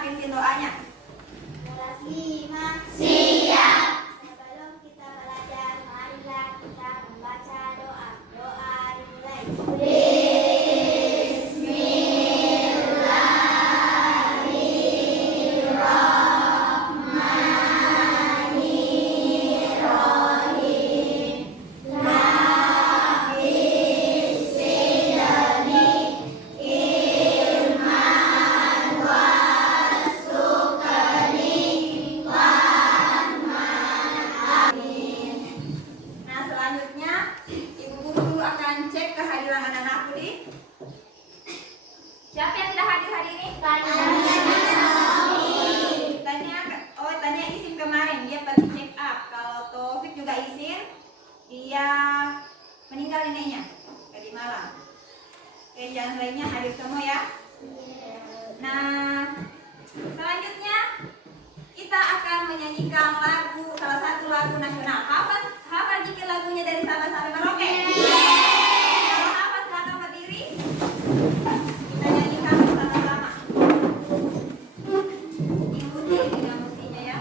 pimpin doanya. Siap. Sebelum kita belajar, marilah kita membaca doa. Doa dimulai. Nah, selanjutnya Ibu Guru akan cek kehadiran anak-anakku di. Siapa yang tidak hadir hari ini? Tanya Isim kemarin, dia pergi check up. Kalau Taufik juga izin, dia meninggal neneknya tadi malam. Oke, yang lainnya hadir semua ya. Nah, selanjutnya kita akan menyanyikan lagu, salah satu lagu nasional. Hafal jikir lagunya dari Sabang sampai Merauke? Kalau hafal silakan berdiri. Kita nyanyikan bersama-sama. Ikuti dengan musiknya ya.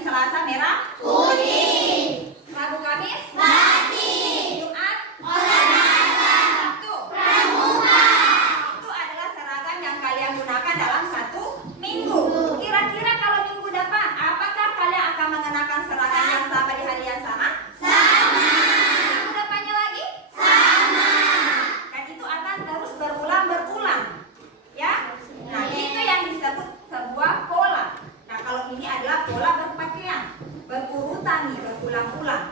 Selasa merah putih, Rabu Kamis batik, Jumat olahraga, Sabtu pramuka. Itu adalah seragam yang kalian gunakan dalam satu minggu. Kira-kira kalau minggu depan, apakah kalian akan mengenakan seragam yang sama di hari yang sama? Sama. Minggu depannya lagi? Sama. Dan itu akan terus berulang-berulang, ya. Nah, itu yang disebut sebuah pola. Nah, kalau ini adalah pola berpakaian, berurutan nih, berulang-ulang.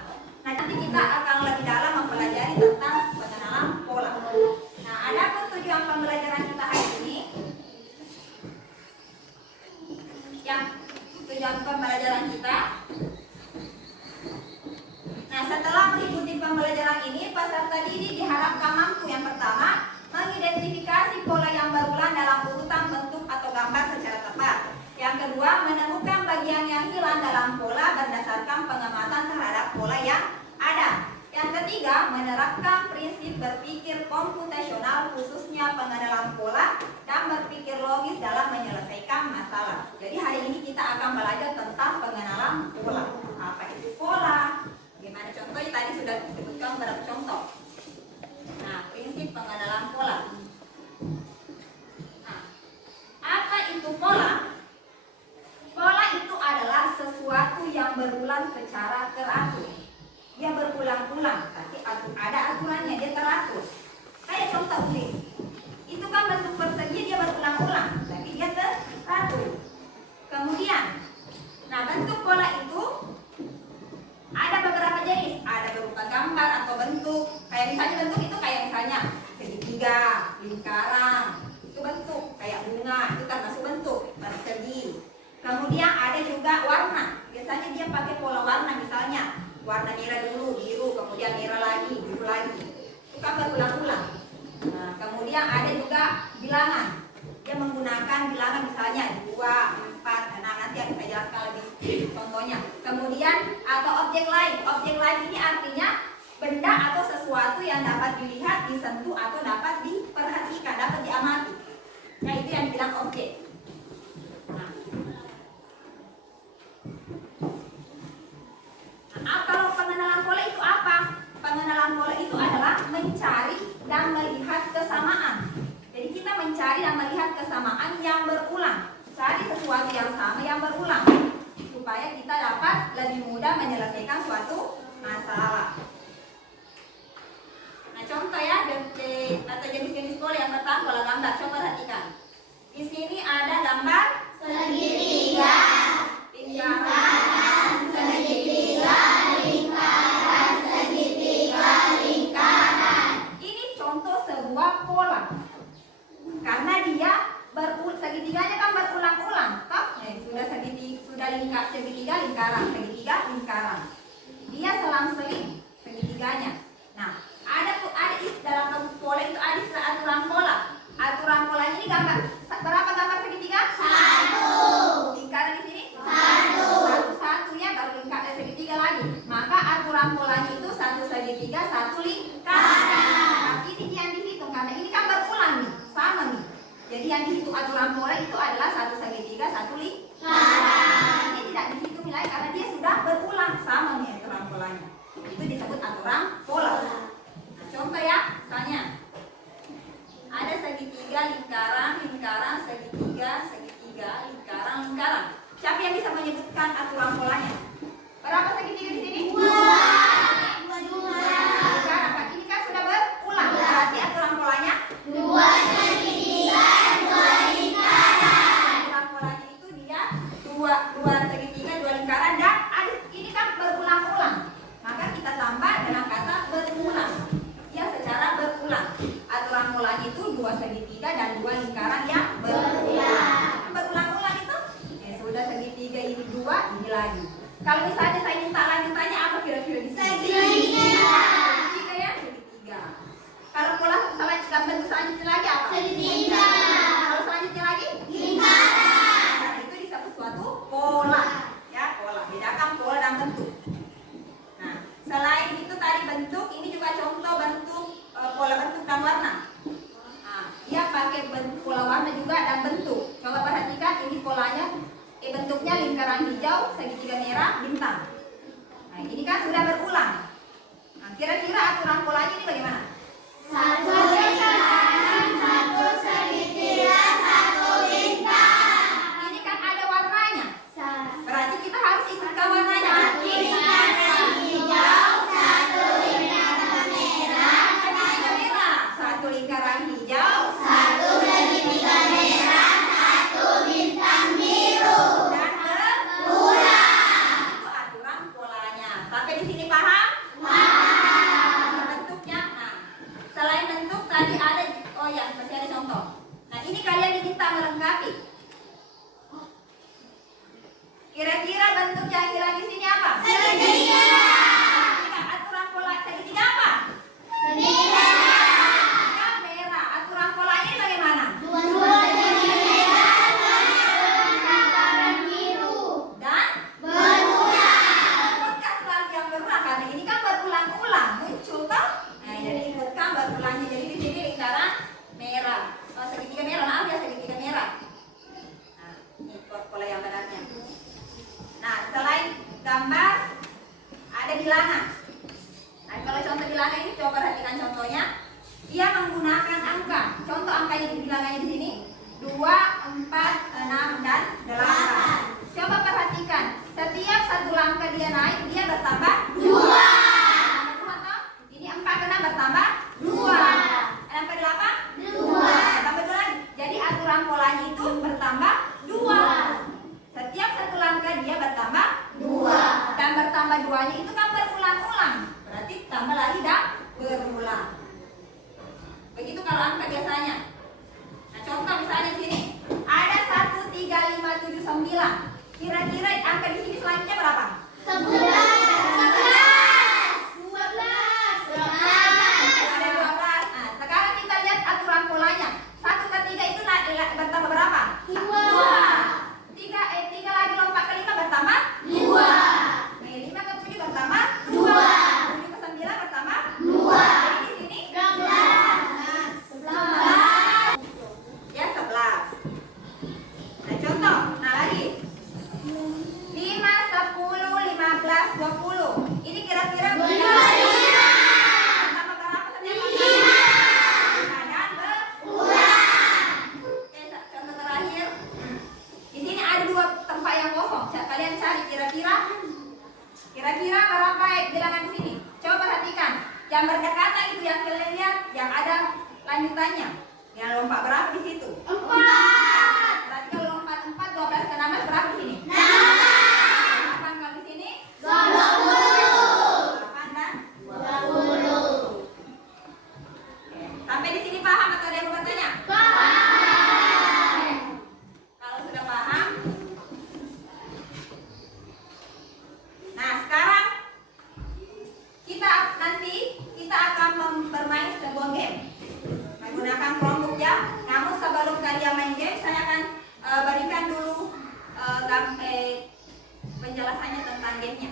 Nah, nanti kita akan lebih dalam mempelajari tentang pengenalan pola. Nah, ada tujuan pembelajaran kita hari ini. Yang tujuan pembelajaran kita. Nah, setelah mengikuti pembelajaran ini, peserta didik diharapkan mampu yang pertama, mengidentifikasi pola yang berulang dalam urutan bentuk atau gambar secara tepat. Yang kedua, menemukan bagian yang hilang dalam pola berdasarkan pengamatan terhadap pola yang ada. Yang ketiga, menerapkan prinsip berpikir komputasional khususnya pengenalan pola dan berpikir logis dalam menyelesaikan masalah. Jadi hari ini kita akan belajar tentang pengenalan pola. Apa itu pola? Gimana contohnya? Tadi sudah disebutkan beberapa contoh. Nah, prinsip pengenalan pola. Nah, apa itu pola? Pola itu adalah sesuatu yang berulang secara teratur. Dia berulang-ulang, tapi ada aturannya, dia teratur. Kayak contoh ini, itu kan bentuk persegi, dia berulang-ulang, tapi dia teratur. Kemudian, nah bentuk pola itu ada beberapa jenis. Ada berupa gambar atau bentuk. Kayak misalnya bentuk itu kayak misalnya segitiga, lingkaran, itu bentuk. Kayak bunga, itu termasuk bentuk persegi. Kemudian ada juga warna. Biasanya dia pakai pola warna, misalnya warna merah dulu, biru, kemudian merah lagi, biru lagi. Itu kan berulang-ulang. Nah, kemudian ada juga bilangan. Dia menggunakan bilangan misalnya 2, 4, nah nanti akan saya jelaskan lebih contohnya. Kemudian atau objek lain. Objek lain ini artinya benda atau sesuatu yang dapat dilihat, disentuh atau dapat diperhatikan, dapat diamati. Nah itu yang dibilang objek. Nah, kalau pengenalan pola itu apa? Pengenalan pola itu adalah mencari dan melihat kesamaan. Jadi kita mencari dan melihat kesamaan yang berulang. Cari sesuatu yang sama yang berulang supaya kita dapat lebih mudah menyelesaikan suatu masalah. Nah contoh ya atau jenis-jenis pola yang pertama pola gambar. Coba perhatikan. Di sini ada gambar segitiga, lingkaran, segitiga, lingkaran, segitiga, lingkaran. Ini contoh sebuah pola. Karena dia segitiganya kan berulang-ulang, toh? Sudah segitiga lingkaran, segitiga lingkaran. Dia selang-seling segitiganya. Nah, ada dalam pola itu ada istilah aturan pola. Aturan polanya ini gambar berapa gambar segitiga? 1. Lingkaran di sini? 1. Satunya baru lingkaran segitiga lagi. Maka aturan polanya itu 1 segitiga 1 lingkaran. Tapi ini yang dihitung karena ini kan berulang nih, sama nih. Jadi yang dihitung aturan pola itu adalah 1 segitiga 1 lingkaran. Ini tidak dihitung nilai karena dia sudah berulang, sama nih aturan polanya. Itu disebut aturan pola. Nah, contoh ya, misalnya ada segitiga lingkaran, lingkaran, segitiga, segitiga, lingkaran, lingkaran. Siapa yang bisa menyebutkan aturan polanya? Berapa segitiga di sini? 2. Lingkaran. Ini kan sudah berulang. Berarti aturan polanya 2 segitiga, 2 lingkaran. aturan polanya itu dia 2 segitiga, 2 lingkaran dan ini kan berulang-ulang. Maka kita tambah dengan kata berulang. Dia secara berulang. Aturan polanya itu 2 segitiga dan 2 lingkaran yang berulang. Berulang-ulang itu sudah segitiga ini 2, ini lagi. Kalau misalnya saya minta lanjutannya apa kira-kira di sini? Segitiga ya, segitiga. Kalau pola bentuk selanjutnya lagi apa? Segitiga. Kalau selanjutnya lagi? Lingkaran. Nah, itu disebut suatu pola. Ya, pola. Bedakan pola dan bentuk. Nah, selain itu tadi bentuk, ini juga contoh bentuk pola bentuk dan warna. Nah, dia pakai pola warna juga dan bentuk. Coba perhatikan ini polanya. Bentuknya lingkaran hijau, segitiga merah, bintang. Nah, ini kan sudah berulang. Nah, kira-kira aturan polanya ini bagaimana? 1 lingkaran, 1 segitiga, 1 bintang. Ini kan ada warnanya. Berarti kita harus ikutkan warnanya. 1 lingkaran hijau, 1 lingkaran merah, Segitiga merah, 1 lingkaran hijau, 1 segitiga merah, 1 bintang biru. dan Berulang. itu aturan polanya. Sampai di sini paham? Bentuknya. Nah, selain bentuk tadi ada, oh ya masih ada contoh. Nah ini kalian diminta melengkapi. Kira-kira bentuk yang hilang di sini apa? Segitiga. Aturan pola segitiga apa? Segitiga. Segitiga merah. Aturan polanya ini bagaimana? 2 segitiga merah, 2 lingkaran biru. Dan Berulang. ikutkan selalu yang berulang karena ini kan berulang-ulang muncul toh. Nah jadi ikutkan berulangnya. Jadi di sini lingkaran merah. Oh, segitiga merah, maaf ya segitiga merah. Nah ini pola yang benarnya. Nah selain gambar ada bilangan. Nah kalau contoh bilangan ini coba perhatikan contohnya. Dia menggunakan angka. Contoh angkanya di bilangannya di sini 2, 4, 6 dan 8. Coba perhatikan. Setiap satu langkah dia naik dia bertambah 2. Tambah 2 toh? Ini 4 ke 6 bertambah 2. 6 ke 8 bertambah 2 lagi. Jadi aturan polanya itu bertambah 2. Setiap satu langkah dia bertambah 2. Dan bertambah 2-nya itu kan berulang-ulang. Berarti tambah lagi dan berulang. Begitu kalau angka biasanya. Nah, contoh misalnya di sini ada 1, 3, 5, 7, 9. Kira-kira angka di sini selanjutnya berapa? 11. 12. 12. Ada 12. Nah, sekarang kita lihat aturan polanya. 1 ke 3 itu bertambah berapa? 2. Kira-kira berapa bilangan di sini? Coba perhatikan. Yang berdekatan itu yang kalian lihat, yang ada lanjutannya. Yang lompat berapa di situ? 4. Berarti kalau lompat 4, 12 ke 16 berapa di sini? 6. Berapa kalau di sini? 20. 8 dan 20. sampai di sini paham atau ada yang mau bertanya? Paham. Kalau sudah paham, nah sekarang kita akan bermain sebuah game menggunakan Chromebook ya. Namun sebelum kalian main game, saya akan berikan dulu penjelasannya tentang gamenya.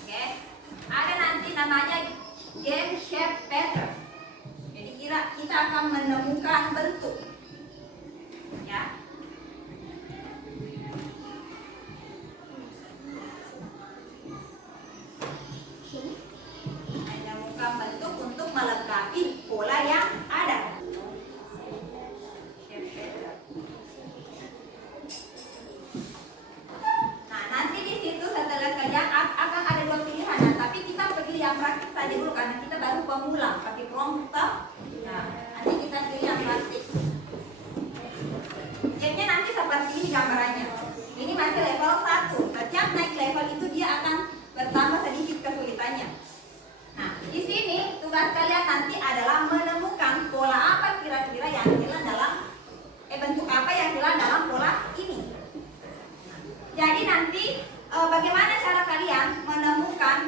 Oke, ada nanti namanya game shape pattern. Jadi kita akan menemukan bentuk, ya. Menemukan bentuk untuk melengkapi pola yang ada. Shape pattern. Nah, nanti di situ setelah kalian akan ada dua pilihan. Nah, tapi kita pilih yang praktis saja dulu karena kita baru pemula pakai Chromebook. Nah, nanti kita pilih yang praktis. Gamenya nanti seperti ini gambarannya. Ini masih level 1. Setiap naik level itu dia akan bertambah sedikit kesulitannya. Nah, di sini tugas kalian nanti adalah menemukan pola apa kira-kira yang hilang dalam bentuk apa yang hilang dalam pola ini. Jadi nanti bagaimana cara kalian menemukan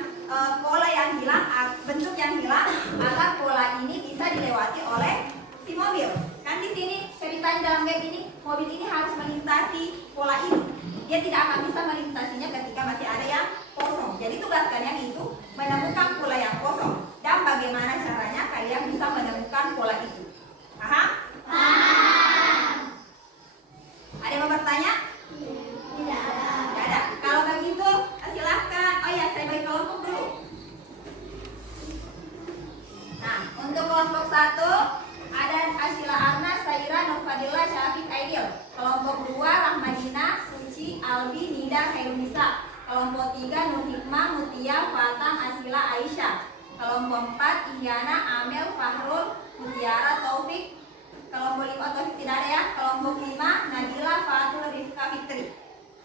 pola yang hilang, bentuk yang hilang agar pola ini bisa dilewati oleh si mobil. Kan di sini ceritanya dalam game ini, mobil ini harus melintasi pola ini. Dia tidak akan bisa melintasinya ketika masih ada yang kosong. Jadi tugas kalian itu menemukan pola yang kosong dan bagaimana caranya kalian bisa menemukan pola itu. Paham? Paham. Ada yang mau bertanya? Tidak ada. Tidak ada. Kalau begitu silahkan. Oh ya, saya bagi kelompok dulu. Nah, untuk kelompok 1 ada Asila Arna, Saira, Nurfadila, Syafiq, Aidil. Kelompok 2 Rahmadina, Suci, Albi, Nida, Khairunisa. Kelompok 3 Nur Hikmah, Mutia, Fatan, Asila, Aisyah. Kelompok 4 Ihyana, Amel, Fahrul, Mutiara, Taufik. Kelompok 5 Taufik tidak ada ya. Kelompok 5 Nabila, Fatul, Rifka, Fitri.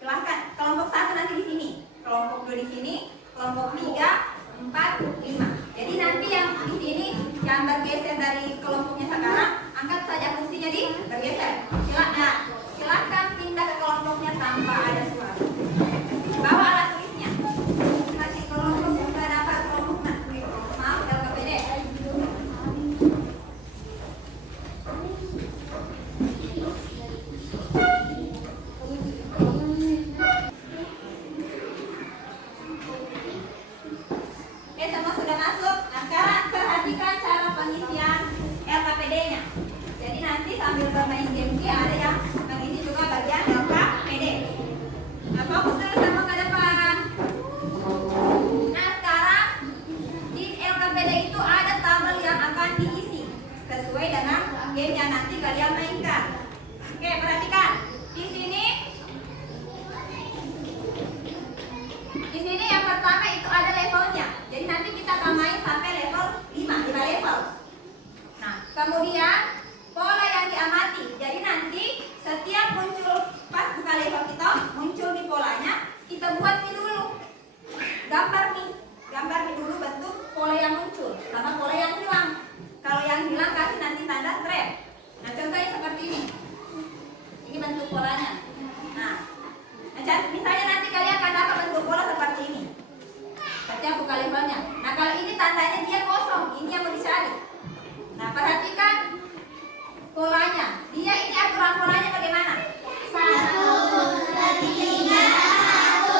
Silahkan. Kelompok 1 nanti di sini. Kelompok 2 di sini. Kelompok 3, 4, 5. Jadi nanti yang di sini yang bergeser dari kelompoknya sekarang, angkat saja kursinya di bergeser. Silahkan pindah ke kelompoknya tanpa ada suara. Bawa alat tulisnya. Masih kelompok sudah dapat kelompok maaf LKPD. Oke, semua sudah masuk. Nah, sekarang perhatikan cara pengisian LKPD-nya. Jadi nanti sambil bermain game ada yang mengisi juga bagian LKPD. Nah, fokus dulu sama ke depan. Nah, sekarang di LKPD itu ada tabel yang akan diisi sesuai dengan game yang nanti kalian mainkan. Oke, perhatikan. Di sini yang pertama itu ada levelnya. Jadi nanti kita akan main sampai level 5 level. Nah, kemudian pola yang diamati. Jadi nanti setiap muncul pas buka level kita muncul di polanya, kita buat nih dulu. Gambar nih dulu bentuk pola yang muncul sama pola yang hilang. Kalau yang hilang kasih nanti tanda strap. Nah, contohnya seperti ini. Ini bentuk polanya. Nah, misalnya nanti kalian akan dapat bentuk bola seperti ini. Setiap buka levelnya. Nah, kalau ini tandanya dia kosong, ini yang mau dicari. Nah, perhatikan polanya. Dia ini aturan polanya bagaimana? 1, 3, 1,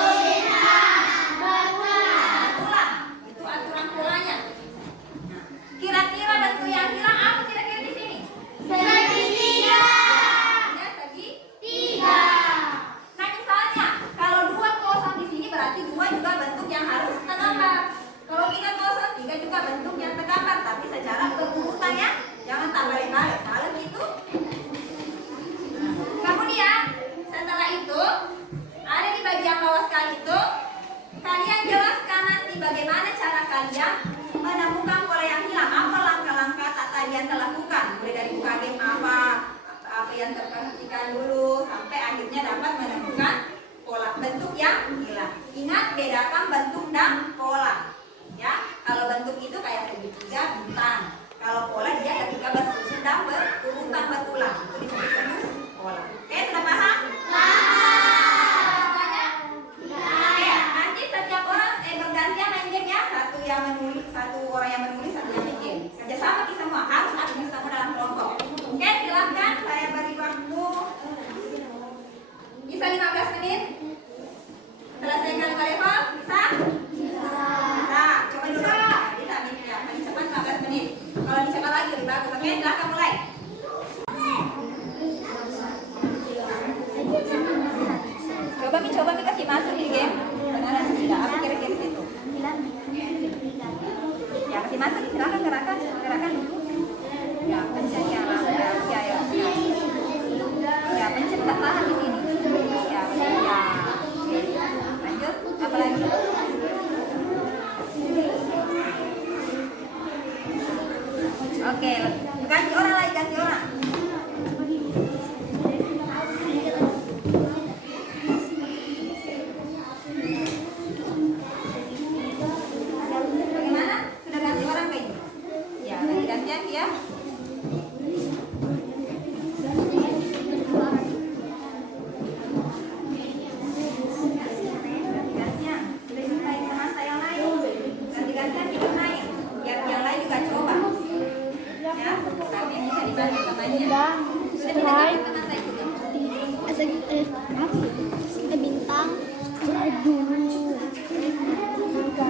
5, Ulang. Itu aturan polanya. Nah, kira-kira bentuk yang hilang apa kira-kira? menentukan mulai dari UKM apa yang terperhatikan dulu sampai akhirnya dapat menemukan pola bentuk yang hilang. Ingat, bedakan bentuk dan pola. Ya, kalau bentuk itu kayak segitiga, bintang. Kalau pola dia ketika bersusun dan berurutan berulang, itu disebut bentuk pola. Oke, sudah paham? Oke, nanti setiap orang bergantian main game ya. Satu orang yang menulis, satu yang main game. Kerjasama kita semua, harus aktif sama dalam kelompok. Oke, silahkan saya beri waktu. Bisa 15 menit? Selesaikan level? Bisa? Bisa. Coba dulu. Bisa nih ya. Paling cepat 15 menit. Kalau dicepat lagi lebih bagus. Oke, silahkan mulai. Coba kasih masuk di game. Benar atau tidak? Apa kira-kira itu? Ya, kasih masuk. Silahkan gerakan dulu. Ya, pencet ya. Ya, pencet tahan di sini. Ya. Lanjut. Apa lagi? Oke, ganti orang lagi, ganti orang. Bagaimana? Sudah ganti orang kayaknya? Ya, ganti-gantian ya. Ganti-gantian. Sudah mulai masa yang lain. Ganti-gantian kita main. Biar yang lain juga coba. Ya, tapi bisa dibantu temannya. Sudah dibantu teman saya juga. Bintang dulu.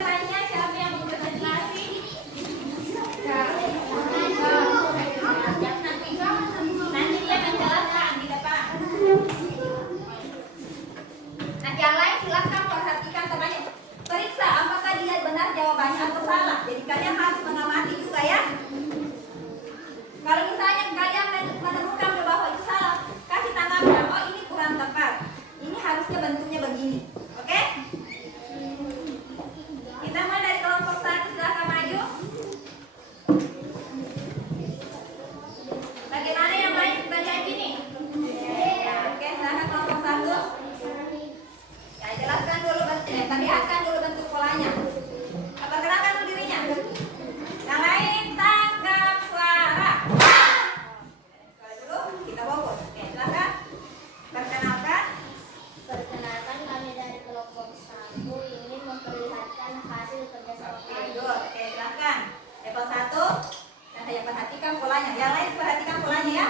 Tanya siapa yang mau presentasi? Nanti dia menjelaskan di depan. Nah, yang lain silahkan perhatikan temannya. Periksa apakah dia benar jawabannya atau salah. Jadi kalian harus mengamati juga ya. Kalau misalnya kalian menemukan bahwa itu salah, kasih tanggapan. Oh, ini kurang tepat. Ini harusnya bentuknya begini. Oke? Kita mulai dari kelompok 1, silahkan maju. Bagaimana yang lain kita lihat ini? Ya, oke, silahkan kelompok 1. Ya, jelaskan dulu bentuknya, perlihatkan dulu bentuk polanya. Perkenalkan dulu dirinya. Yang lain tanggap suara. Sekali dulu kita fokus. Oke, silahkan. Perkenalkan. Perkenalkan, kami dari kelompok 1 ingin memperlihatkan hasil kerjasama Oke, kami. good. Oke, silahkan. Level 1. Dan saya perhatikan polanya. Yang lain perhatikan polanya ya.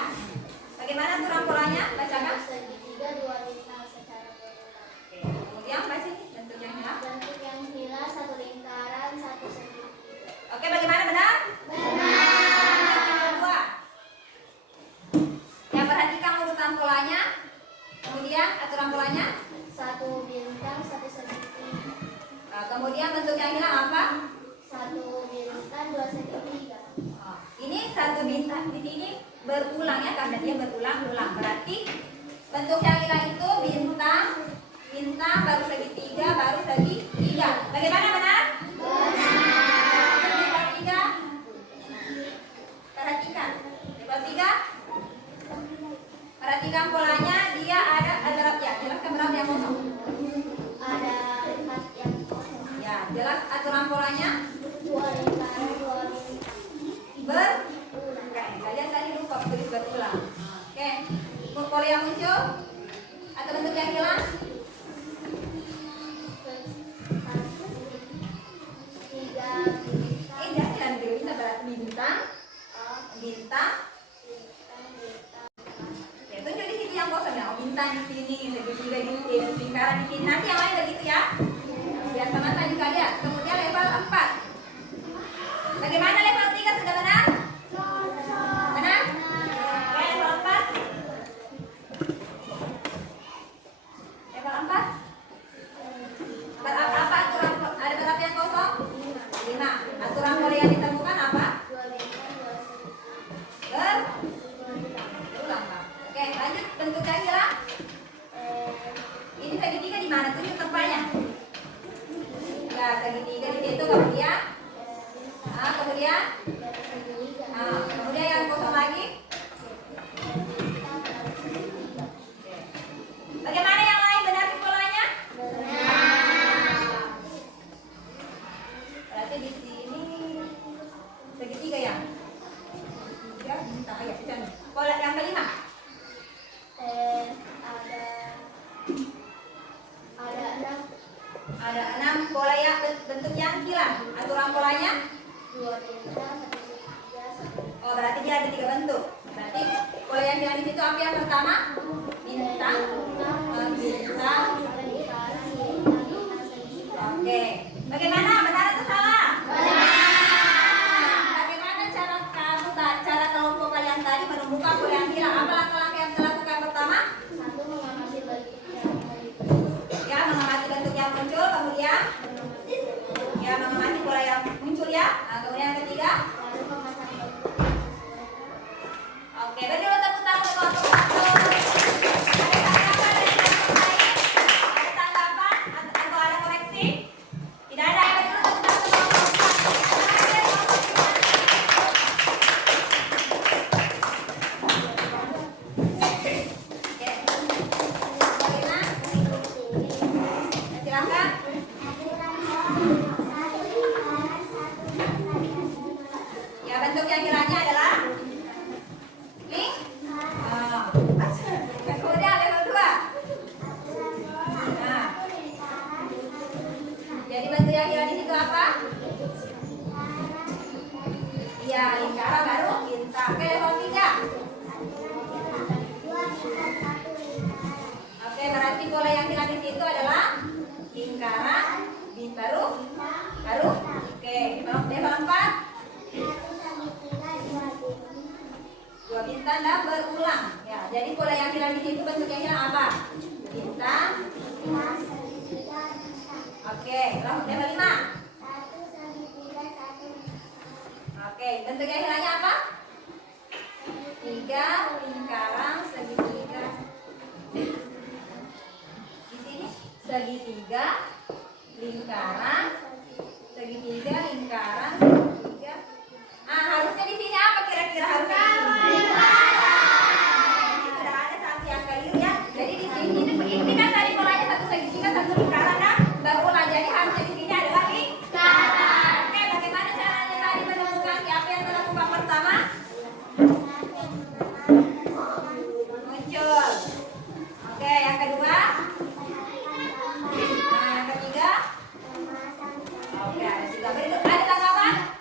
Bagaimana turun polanya? Bacakan. Segitiga dua bintang secara berulang. Oke, kemudian apa sih bentuk yang hilang? Bentuk yang hilang satu lingkaran, satu segitiga. Oke, bagaimana benar? Benar. Yang kedua. Yang perhatikan urutan polanya. Kemudian aturan polanya. Satu bintang, satu segitiga. Nah, kemudian bentuk yang hilang apa? Satu bintang, dua segitiga. Oh, ini satu bintang di sini berulang ya karena dia berulang-ulang. Berarti bentuk yang hilang itu bintang baru segitiga baru segitiga. Bagaimana benar? Benar. Level 3. Perhatikan. Level 3. Perhatikan polanya, dia ada berapa ya? Jelaskan berapa yang kosong? Ada 4 yang kosong. Ya, jelas aturan polanya. Dua lingkaran, dua bintang. Berulang. Kalian tadi lupa tulis berulang. Oke. Pola yang muncul atau bentuk yang hilang? Tiga Jangan dulu kita berat bintang. Ya, tunjuk di sini yang kosong ya. Oh, bintang di sini, segitiga di sini, lingkaran di sini. Nanti yang lain begitu ya. Biar sama-sama juga lihat. Kemudian level 4. Bagaimana level 3 sudah benar? Tadi ada 3 bentuk. Berarti pola yang hilang di situ apa yang pertama? Bintang, bintang. Oke. Bagaimana? Benar atau salah? Bagaimana cara kelompok kalian tadi menemukan pola yang hilang? Apa langkah-langkah yang dilakukan pertama? Satu, mengamati bentuk yang Ya, mengamati bentuk yang muncul, kemudian ya mengamati pola yang muncul ya. Nah, kemudian yang ketiga, lalu memasang bentuk. oke, beri dulu tepuk tangan untuk kelompok 1. Ada tanggapan dari kelompok lain? Ada tanggapan atau ada koreksi? Tidak ada. Beri dulu tepuk tangan untuk kelompok 4. Silakan. Ya, bentuk yang hilangnya adalah link. Kemudian level 2. Nah, jadi bentuk yang hilang di situ apa? Iya, lingkaran baru bintang. Oke, level 3. Oke, berarti pola yang hilang di situ adalah lingkaran baru. Oke, level 4. 2 bintang dan berulang. Ya, jadi pola yang hilang di situ bentuk yang hilang apa? Bintang. Oke, level 5. Oke, bentuk yang hilangnya apa? 3 lingkaran segitiga. Di sini segitiga, lingkaran, segitiga, lingkaran, segitiga. Nah, harusnya di sini apa kira-kira harusnya? Ini sudah ada satu yang keliru ya. Jadi di sini ini kan tadi polanya satu segitiga, satu lingkaran dan berulang. Jadi harusnya di sini adalah lingkaran. Oke, bagaimana caranya tadi menemukan siapa yang melakukan pertama? Muncul. Oke, yang kedua. Nah, yang ketiga. Oke, ada juga. Ada tanggapan?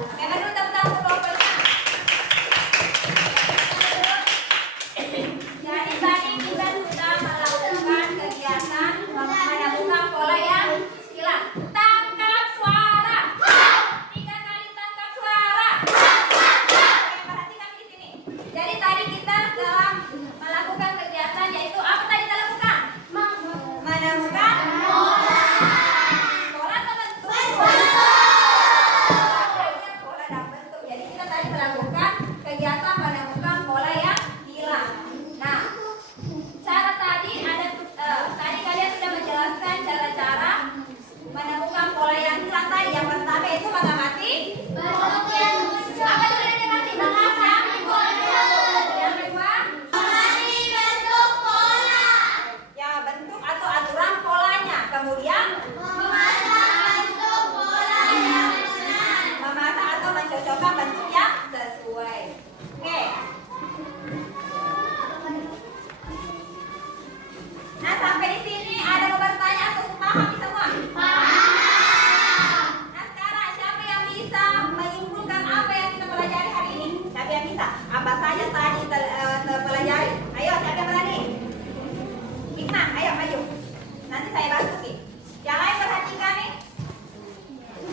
Oke, beri dulu tepuk tangan untuk kelompoknya. Jadi tadi kita sudah melakukan kegiatan menemukan pola yang hilang. Tangkap suara. 3 kali tangkap suara. Oke, perhatikan di sini. Jadi tadi kita telah melakukan kegiatan yaitu apa tadi kita lakukan? Menemukan pola atau bentuk? Pola dan bentuk. Jadi kita tadi melakukan kegiatan menemukan pola yang hilang. Nah, cara tadi ada tadi kalian sudah menjelaskan cara-cara menemukan pola yang hilang tadi. Yang pertama itu mengamati bentuk yang muncul. Apa dulu yang diamati? Mengamati bentuk. Yang kedua, mengamati bentuk pola. Ya, bentuk atau aturan polanya. Kemudian memasang bentuk pola yang benar. Memasang atau mencocokkan bentuk yang sesuai. Oke. Nah, sampai di sini ada yang bertanya atau paham semua? Nah, sekarang siapa yang bisa menyimpulkan apa yang kita pelajari hari ini? Siapa yang bisa? Apa saja tadi terpelajari? Ayo, siapa yang berani? Hikmah, ayo maju. Nanti saya bantu Ki. Yang lain perhatikan nih.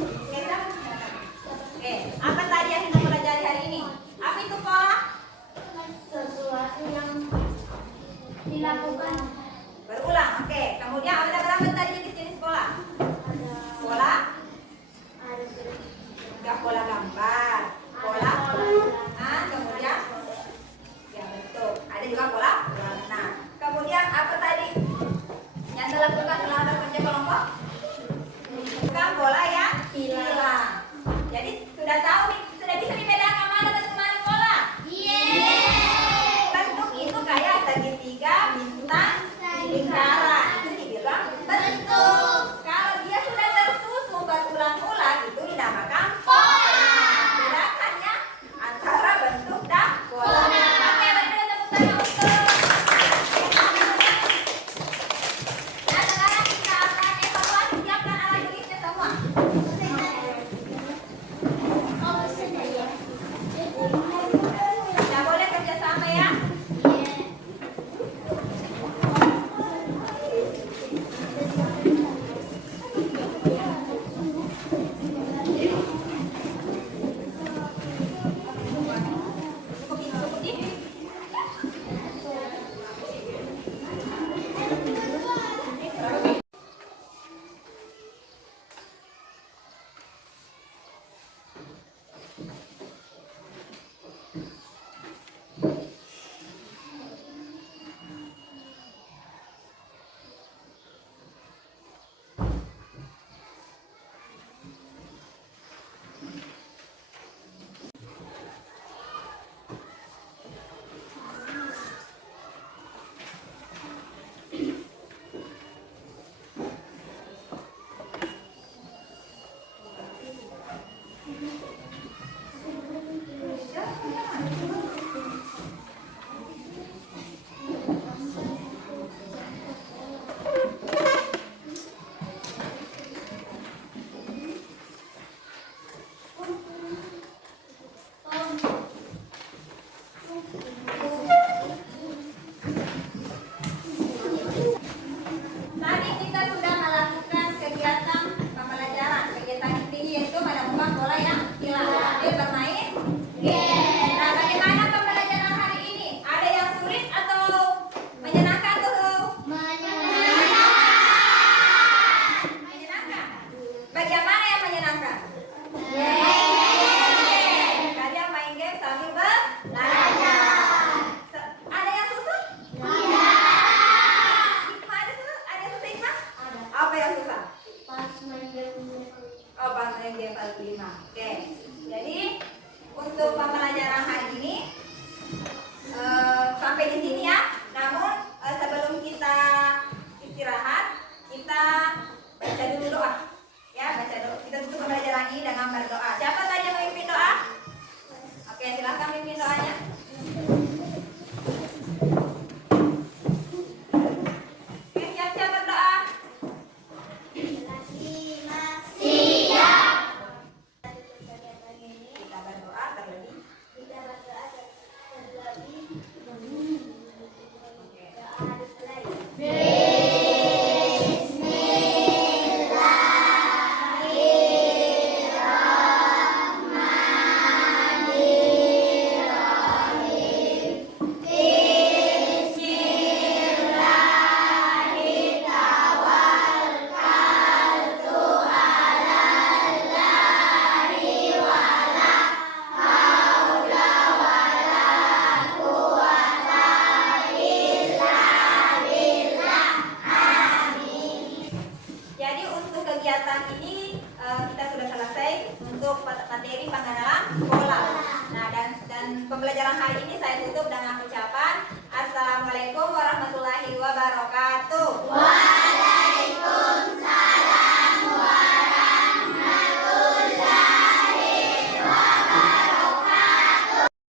Oke, siapa? Oke, apa tadi yang kita pelajari hari ini? Apa itu pola? Sesuatu yang dilakukan. Berulang. Oke, kemudian ada berapa tadi di sini sekolah? Ada Pola? ada Enggak pola gambar. Pola? pola Kemudian untuk pembelajaran hari ini sampai di sini ya. Namun sebelum kita istirahat, kita baca dulu doa. Ya, baca doa. Kita tutup pembelajaran ini dengan berdoa. Siapa saja memimpin doa? Oke, silakan memimpin doanya. Oke, siap-siap berdoa. Kita berdoa terlebih. Jadi untuk kegiatan ini kita sudah selesai untuk materi pengenalan pola. Nah, dan pembelajaran hari ini saya tutup dengan ucapan